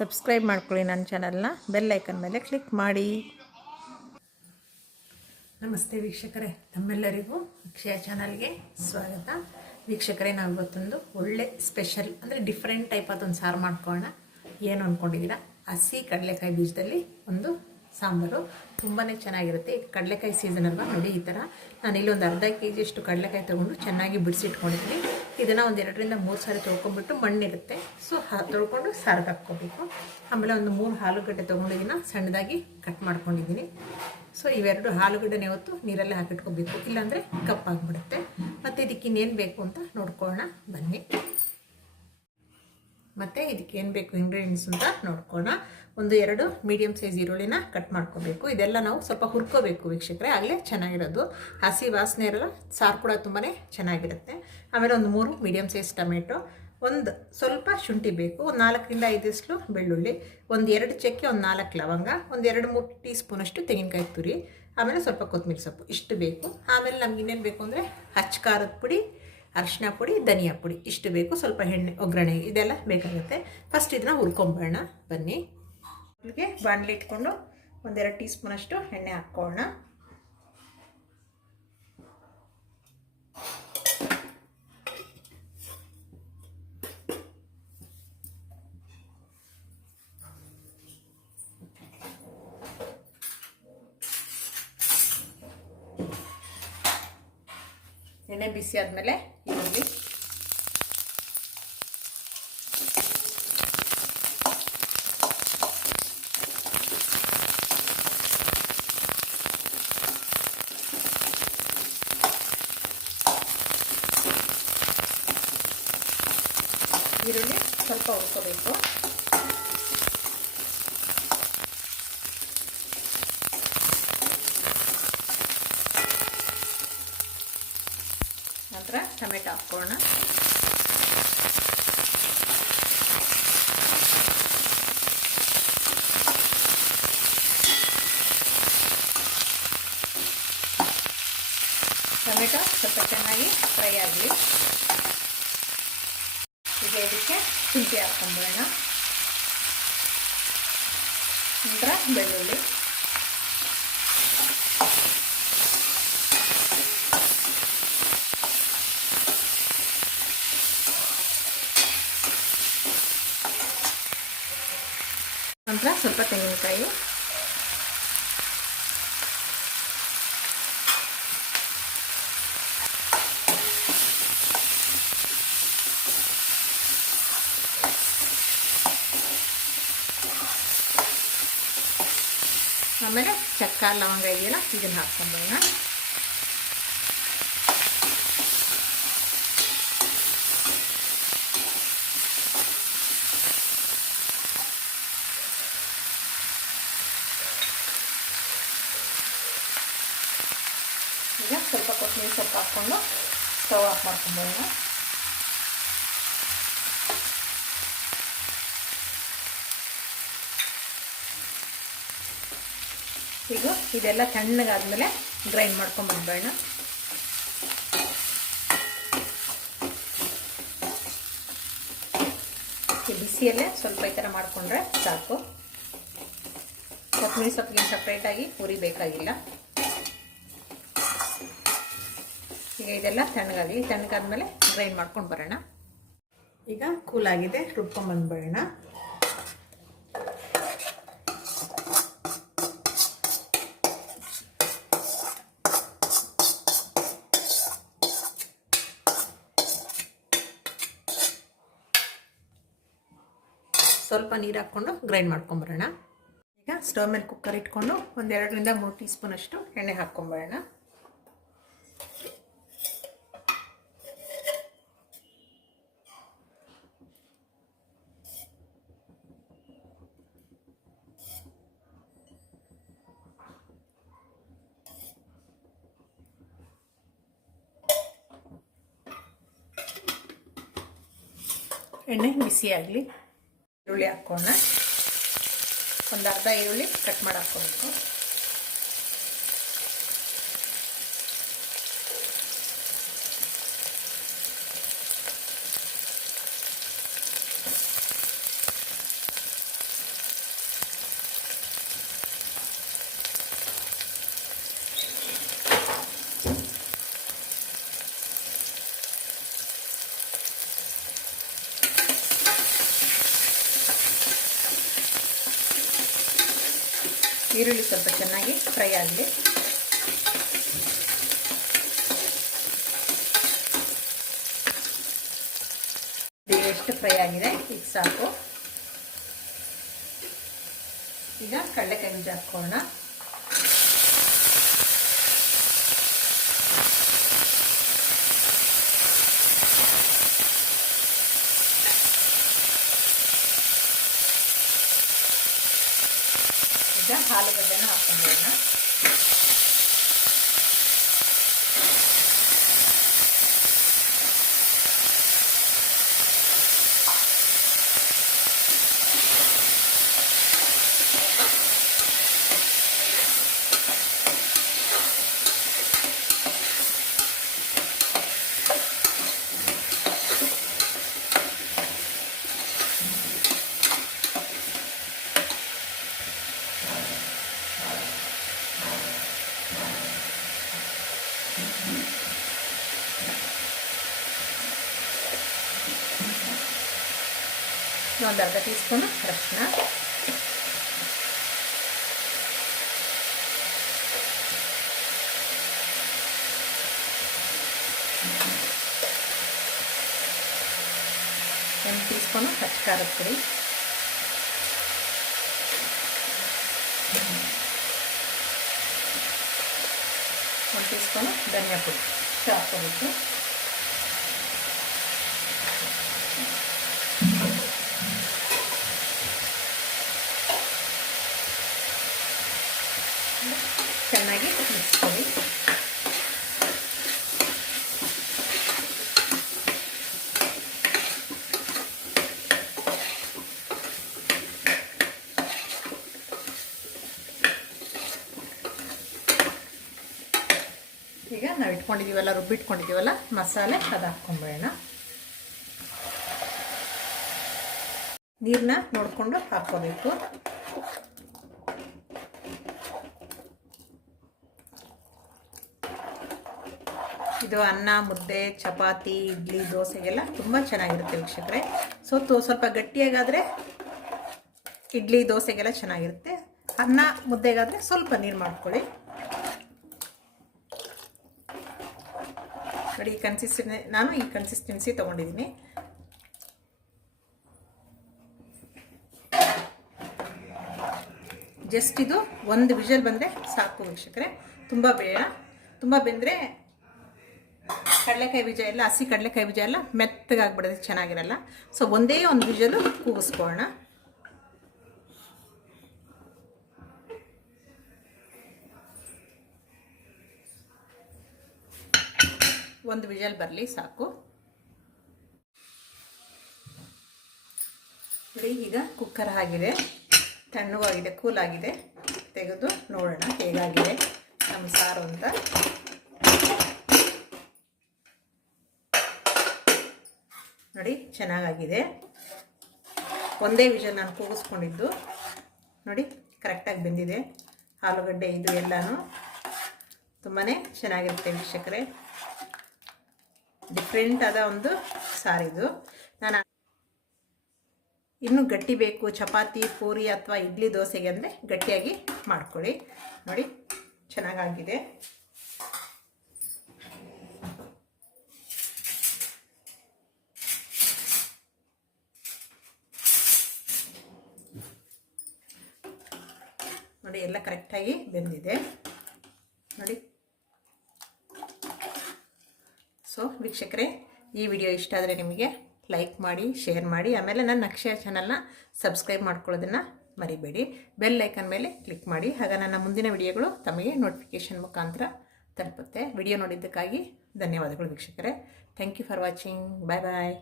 Subscribe ಮಾಡ್ಕೊಳ್ಳಿ ನನ್ನ ಚಾನಲ್ನ, ಬೆಲ್ ಐಕನ್ ಮೇಲೆ ಕ್ಲಿಕ್ ಮಾಡಿ. ನಮಸ್ತೆ ವೀಕ್ಷಕರೇ, ತಮ್ಮೆಲ್ಲರಿಗೂ ಅಕ್ಷಯ ಚಾನಲ್ಗೆ ಸ್ವಾಗತ. ವೀಕ್ಷಕರೇ, ನಾವು ಇವತ್ತೊಂದು ಒಳ್ಳೆ ಸ್ಪೆಷಲ್ ಅಂದರೆ ಡಿಫ್ರೆಂಟ್ ಟೈಪ್ ಅದೊಂದು ಸಾರು ಮಾಡ್ಕೊಳ್ಳೋಣ. ಏನು ಅಂದ್ಕೊಂಡಿದ್ದೀರಾ? ಹಸಿ ಕಡಲೆಕಾಯಿ ಬೀಜದಲ್ಲಿ ಒಂದು ಸಾಂಬಾರು ತುಂಬಾ ಚೆನ್ನಾಗಿರುತ್ತೆ. ಈಗ ಕಡಲೆಕಾಯಿ ಸೀಸನ್ ಅಲ್ವಾ, ನೋಡಿ ಈ ಥರ ನಾನಿಲ್ಲಿ ಒಂದು ಅರ್ಧ ಕೆಜಿಯಷ್ಟು ಕಡಲೆಕಾಯಿ ತೊಗೊಂಡು ಚೆನ್ನಾಗಿ ಬಿಡಿಸಿಟ್ಕೊಂಡಿದ್ದೀನಿ. ಇದನ್ನು ಒಂದು 2 ರಿಂದ 3 ಸಾರಿ ತೊಳ್ಕೊಂಡ್ಬಿಟ್ಟು ಮಣ್ಣಿರುತ್ತೆ, ಸೊ ತೊಳ್ಕೊಂಡು ಸಾರಿಗೆ ಹಾಕ್ಕೋಬೇಕು. ಆಮೇಲೆ ಒಂದು 3 ಆಲೂಗಡ್ಡೆ ತೊಗೊಂಡಿದ್ದೀನಿ, ಸಣ್ಣದಾಗಿ ಕಟ್ ಮಾಡ್ಕೊಂಡಿದ್ದೀನಿ. ಸೊ ಇವೆರಡು ಆಲೂಗಡ್ಡೆನೇ ಹೊತ್ತು ನೀರಲ್ಲೇ ಹಾಕಿಟ್ಕೋಬೇಕು, ಇಲ್ಲಾಂದರೆ ಕಪ್ಪಾಗಿಬಿಡುತ್ತೆ. ಮತ್ತು ಇದಕ್ಕೆ ಇನ್ನೇನು ಬೇಕು ಅಂತ ನೋಡ್ಕೊಳ್ಳೋಣ ಬನ್ನಿ. ಮತ್ತು ಇದಕ್ಕೆ ಏನು ಬೇಕು ಇಂಗ್ರೀಡಿಯೆಂಟ್ಸ್ ಅಂತ ನೋಡ್ಕೊಳ್ಳೋಣ. ಒಂದು 2 ಮೀಡಿಯಮ್ ಸೈಜ್ ಈರುಳ್ಳಿನ ಕಟ್ ಮಾಡ್ಕೋಬೇಕು. ಇದೆಲ್ಲ ನಾವು ಸ್ವಲ್ಪ ಹುರ್ಕೋಬೇಕು ವೀಕ್ಷಕರೇ, ಆಗಲೇ ಚೆನ್ನಾಗಿರೋದು. ಹಸಿ ವಾಸನೆ ಇರಲ್ಲ, ಸಾರು ಕೂಡ ತುಂಬಾ ಚೆನ್ನಾಗಿರುತ್ತೆ. ಆಮೇಲೆ ಒಂದು 3 ಮೀಡಿಯಮ್ ಸೈಜ್ ಟೊಮೆಟೊ, ಒಂದು ಸ್ವಲ್ಪ ಶುಂಠಿ ಬೇಕು, ಒಂದು 4 ರಿಂದ 5 ಎಸಳು ಬೆಳ್ಳುಳ್ಳಿ, ಒಂದು 2 ಚಕ್ಕೆ, ಒಂದು 4 ಲವಂಗ, ಒಂದು 2-3 ಟೀ ಸ್ಪೂನಷ್ಟು ತೆಂಗಿನಕಾಯಿ ತುರಿ, ಆಮೇಲೆ ಸ್ವಲ್ಪ ಕೊತ್ತಂಬರಿ ಸೊಪ್ಪು, ಇಷ್ಟು ಬೇಕು. ಆಮೇಲೆ ನಮ್ಗೆ ಇನ್ನೇನು ಬೇಕು ಅಂದರೆ ಅಚ್ಚ ಖಾರದ ಪುಡಿ, ಅರಿಶಿನ ಪುಡಿ, ಧನಿಯಾ ಪುಡಿ, ಇಷ್ಟು ಬೇಕು. ಸ್ವಲ್ಪ ಎಣ್ಣೆ, ಒಗ್ಗರಣೆ ಇದೆಲ್ಲ ಬೇಕಾಗುತ್ತೆ. ಫಸ್ಟ್ ಇದನ್ನ ಹುರ್ಕೊಂಬೋಣ ಬನ್ನಿ. ಇಲ್ಲಿಗೆ ಬಾಣಲಿ ಇಟ್ಕೊಂಡು ಒಂದು 2 ಟೀ ಸ್ಪೂನಷ್ಟು ಎಣ್ಣೆ ಹಾಕ್ಕೊಳ್ಳೋಣ. ಎಣ್ಣೆ ಬಿಸಿ ಆದಮೇಲೆ ಈರುಳ್ಳಿ, ಸ್ವಲ್ಪ ಹುರ್ಕೋಬೇಕು. ನಂತರ ಟೊಮೆಟೊ ಹಾಕ್ಕೊಳ್ಳೋಣ. ಟೊಮೆಟೊ ಸ್ವಲ್ಪ ಚೆನ್ನಾಗಿ ಫ್ರೈ ಆಗಲಿ. ಈಗ ಇದಕ್ಕೆ ಶುಂಠಿ ಹಾಕ್ಕೊಂಡ್ಬಿಡೋಣ. ನಂತರ ಬೆಳ್ಳುಳ್ಳಿ, ನಂತರ ಸ್ವಲ್ಪ ತೆಂಗಿನಕಾಯಿ, ಆಮೇಲೆ ಚಕ್ಕ ಲವಂಗ ಇದೆಯಲ್ಲ ಇದನ್ನು ಹಾಕ್ಕೊಂಬೋಣ. ಈಗ ಸ್ವಲ್ಪ ಕೊತ್ತಂಬರಿ ಸೊಪ್ಪು ಹಾಕ್ಕೊಂಡು ಸ್ಟವ್ ಆಫ್ ಮಾಡ್ಕೊಂಬೋಣ. ಈಗ ಇದೆಲ್ಲ ತಣ್ಣಗಾದ್ಮೇಲೆ ಗ್ರೈಂಡ್ ಮಾಡ್ಕೊಂಡ್ಬಂದ್ಬೇಡ. ಬಿಸಿಯಲ್ಲೇ ಸ್ವಲ್ಪ ಈ ಥರ ಮಾಡಿಕೊಂಡ್ರೆ ಸಾಕು. ಕೊತ್ತಂಬರಿ ಸೊಪ್ಪಿಗೆ ಸಪ್ರೇಟಾಗಿ ಹುರಿಬೇಕಾಗಿಲ್ಲ. ಈಗ ಇದೆಲ್ಲ ತಣ್ಣಗಾಗಲಿ, ತಣ್ಣಗಾದ್ಮೇಲೆ ಗ್ರೈಂಡ್ ಮಾಡ್ಕೊಂಡು ಬರೋಣ. ಈಗ ಕೂಲಾಗಿದೆ, ರುಬ್ಕೊಂಡ್ಬಂದ್ಬೇಡ. ಸ್ವಲ್ಪ ನೀರು ಹಾಕ್ಕೊಂಡು ಗ್ರೈಂಡ್ ಮಾಡ್ಕೊಂಬರೋಣ. ಈಗ ಸ್ಟವ್ ಮೇಲೆ ಕುಕ್ಕರ್ ಇಟ್ಕೊಂಡು ಒಂದು 2 ರಿಂದ 3 ಟೀ ಸ್ಪೂನಷ್ಟು ಎಣ್ಣೆ ಹಾಕ್ಕೊಂಬರೋಣ. ಎಣ್ಣೆ ಬಿಸಿ ಆಗಲಿ. ಈರುಳ್ಳಿ ಹಾಕ್ಕೊಳ್ಳೋಣ. ಒಂದು ಅರ್ಧ ಈರುಳ್ಳಿ ಕಟ್ ಮಾಡಿ ಹಾಕ್ಕೊಬೇಕು. ಈರುಳ್ಳಿ ಸ್ವಲ್ಪ ಚೆನ್ನಾಗಿ ಫ್ರೈ ಆಗಲಿ. ಎಷ್ಟು ಫ್ರೈ ಆಗಿದೆ ಈಗ ಸಾಕು. ಈಗ ಕಡಲೆಕಾಯಿ ಬೀಜ ಹಾಕೋಣ. ಈಗ ಆಲೂಗಡ್ಡೆನ ಹಾಕೊಂಡೋಣ. ಒಂದು ಅರ್ಧ ಟೀ ಸ್ಪೂನು ಅರಿಶಿನ, ಒಂದು ಟೀ ಸ್ಪೂನು ಹಚ್ಚ ಖಾರದ ಪುಡಿ, ಒಂದು ಟೀ ಸ್ಪೂನು ಧನಿಯಾ ಪುಡಿ ಹಾಕ್ಕೋಬೇಕು. ಚೆನ್ನಾಗಿ ಮಿಕ್ಸ್ ಮಾಡಿ. ಈಗ ನಾವು ಇಟ್ಕೊಂಡಿದ್ದೀವಲ್ಲ, ರುಬ್ಬಿಟ್ಕೊಂಡಿದ್ದೀವಲ್ಲ ಮಸಾಲೆ, ಅದು ಹಾಕ್ಕೊಂಬೇಡ. ನೀರನ್ನ ನೋಡಿಕೊಂಡು ಹಾಕ್ಕೋಬೇಕು. ಇದು ಅನ್ನ, ಮುದ್ದೆ, ಚಪಾತಿ, ಇಡ್ಲಿ, ದೋಸೆಗೆಲ್ಲ ತುಂಬ ಚೆನ್ನಾಗಿರುತ್ತೆ ವೀಕ್ಷಕರೇ. ಸ್ವಲ್ಪ ಗಟ್ಟಿಯಾಗಾದರೆ ಇಡ್ಲಿ, ದೋಸೆಗೆಲ್ಲ ಚೆನ್ನಾಗಿರುತ್ತೆ. ಅನ್ನ, ಮುದ್ದೆಗಾದರೆ ಸ್ವಲ್ಪ ನೀರು ಮಾಡ್ಕೊಳ್ಳಿ. ನೋಡಿ ನಾನು ಈ ಕನ್ಸಿಸ್ಟೆನ್ಸಿ ತೊಗೊಂಡಿದ್ದೀನಿ. ಜಸ್ಟ್ ಇದು ಒಂದು ವಿಷಲ್ ಬಂದರೆ ಸಾಕು ವೀಕ್ಷಕರೇ. ತುಂಬ ಬೇಡ. ತುಂಬ ಬೆಂದರೆ ಕಡಲೆಕಾಯಿ ಬೀಜ ಎಲ್ಲ, ಹಸಿ ಕಡಲೆಕಾಯಿ ಬೀಜ ಎಲ್ಲ ಮೆತ್ತಗಾಗ್ಬಿಡೋದು, ಚೆನ್ನಾಗಿರಲ್ಲ. ಸೊ ಒಂದೇ ಒಂದು ವಿಷಲು ಕೂಗಿಸ್ಕೊಳ್ಳೋಣ. ಒಂದು ವಿಷಲ್ ಬರಲಿ ಸಾಕು. ನೋಡಿ ಈಗ ಕುಕ್ಕರ್ ಆಗಿದೆ, ತಣ್ಣಗಾಗಿದೆ, ಕೂಲಾಗಿದೆ. ತೆಗೆದು ನೋಡೋಣ ಹೇಗಾಗಿದೆ ನಮ್ಮ ಸಾರು ಅಂತ. ನೋಡಿ ಚೆನ್ನಾಗಾಗಿದೆ. ಒಂದೇ ವಿಷಲ್ ನಾನು ಕೂಗಿಸ್ಕೊಂಡಿದ್ದು. ನೋಡಿ ಕರೆಕ್ಟಾಗಿ ಬೆಂದಿದೆ. ಆಲೂಗಡ್ಡೆ ಇದು ಎಲ್ಲನೂ ತುಂಬಾ ಚೆನ್ನಾಗಿರುತ್ತೆ ವೀಕ್ಷಕರೇ. ಡಿಫ್ರೆಂಟ್ ಆದ ಒಂದು ಸಾರಿದು. ನಾನು ಇನ್ನೂ ಗಟ್ಟಿ ಬೇಕು, ಚಪಾತಿ, ಪೂರಿ ಅಥವಾ ಇಡ್ಲಿ, ದೋಸೆಗೆ ಅಂದರೆ ಗಟ್ಟಿಯಾಗಿ ಮಾಡ್ಕೊಳ್ಳಿ. ನೋಡಿ ಚೆನ್ನಾಗಾಗಿದೆ. ನೋಡಿ ಎಲ್ಲ ಕರೆಕ್ಟಾಗಿ ಬೆಂದಿದೆ ನೋಡಿ. ಸೊ ವೀಕ್ಷಕರೇ, ಈ ವಿಡಿಯೋ ಇಷ್ಟ ಆದರೆ ನಿಮಗೆ ಲೈಕ್ ಮಾಡಿ, ಶೇರ್ ಮಾಡಿ. ಆಮೇಲೆ ನನ್ನ ಅಕ್ಷಯ ಚಾನಲ್ನ ಸಬ್ಸ್ಕ್ರೈಬ್ ಮಾಡ್ಕೊಳ್ಳೋದನ್ನು ಮರಿಬೇಡಿ. ಬೆಲ್ ಐಕನ್ ಮೇಲೆ ಕ್ಲಿಕ್ ಮಾಡಿ. ಆಗ ನನ್ನ ಮುಂದಿನ ವಿಡಿಯೋಗಳು ತಮಗೆ ನೋಟಿಫಿಕೇಷನ್ ಮುಖಾಂತರ ತಲುಪುತ್ತೆ. ವಿಡಿಯೋ ನೋಡಿದ್ದಕ್ಕಾಗಿ ಧನ್ಯವಾದಗಳು ವೀಕ್ಷಕರೇ. Thank you for watching. Bye bye.